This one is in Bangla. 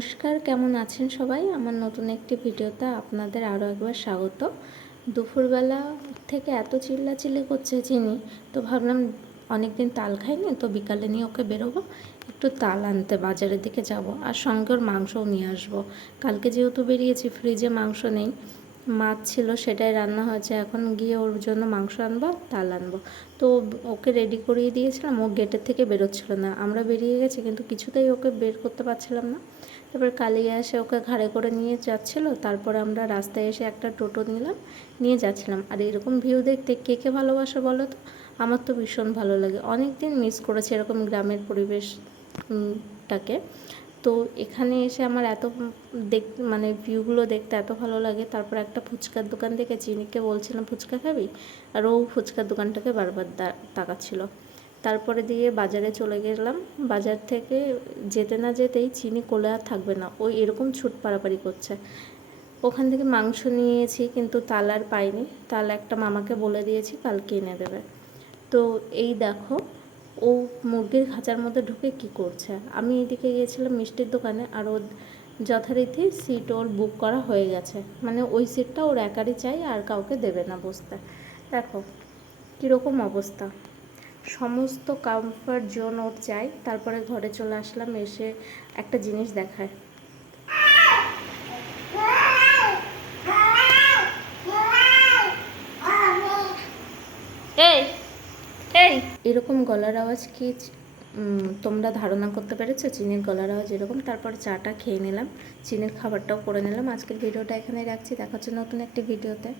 নমস্কার, কেমন আছেন সবাই? আমার নতুন একটি ভিডিওতে আপনাদের আরও একবার স্বাগত। দুপুরবেলা থেকে এত চিল্লাচিল্লি করছে চিনি, তো ভাবলাম অনেক দিন তাল খাইনি, তো বিকালে নিয়ে ওকে বেরোবো একটু তাল আনতে, বাজারের দিকে যাব, আর সঙ্গে ওর মাংসও নিয়ে আসবো। কালকে যেহেতু বেরিয়েছি, ফ্রিজে মাংস নেই, মাছ ছিল সেটাই রান্না হয়েছে। এখন গিয়ে ওর জন্য মাংস আনবো, তাল আনবো। তো ওকে রেডি করিয়ে দিয়েছিলাম, ও গেটের থেকে বেরোচ্ছিল না। আমরা বেরিয়ে গেছি কিন্তু কিছুতেই ওকে বের করতে পারছিলাম না। তারপর কালিয়া এসে ওকে ঘাড়ে করে নিয়ে যাচ্ছিল। তারপরে আমরা রাস্তায় এসে একটা টোটো নিয়ে যাচ্ছিলাম। আর এরকম ভিউ দেখতে কে কে ভালোবাসে বলো তো? আমার তো ভীষণ ভালো লাগে। অনেক দিন মিস করেছি এরকম গ্রামের পরিবেশটাকে। তো এখানে এসে আমার এত মানে ভিউগুলো দেখতে এত ভালো লাগে। তারপর একটা ফুচকার দোকান থেকে চিনিকে বলছিলাম ফুচকা খাবি, আর ও ফুচকার দোকানটাকে বারবার তাকাচ্ছিল। তারপরে দিয়ে বাজারে চলে গেলাম। বাজার থেকে যেতে না যেতেই চিনি কোলে আর থাকবে না, ওই এরকম ছুট পাড়াপাড়ি করছে। ওখান থেকে মাংস নিয়েছি কিন্তু তাল আর পাইনি। তাল একটা মামাকে বলে দিয়েছি, কালকে এনে দেবে। তো এই দেখো, ও মুরগির খাঁচার মধ্যে ঢুকে কি করছে। আমি এদিকে গিয়েছিলাম মিষ্টির দোকানে, আর ও যথারীতি সিট ওর বুক করা হয়ে গেছে। মানে ওই সিটটা ওর একারই চাই, আর কাউকে দেবে না বসতে। দেখো কীরকম অবস্থা, সমস্ত কমফর্ট জোন ওর চাই। তারপরে ঘরে চলে আসলাম, এসে একটা জিনিস দেখায়। এই এই এরকম গলার আওয়াজ কি তোমরা ধারণা করতে পেরেছো? চিনির গলার আওয়াজ এরকম। তারপর চাটা খেয়ে নিলাম, চিনির খাবারটাও করে নিলাম। আজকের ভিডিওটা এখানে রাখছি, দেখা হচ্ছে নতুন একটি ভিডিওতে।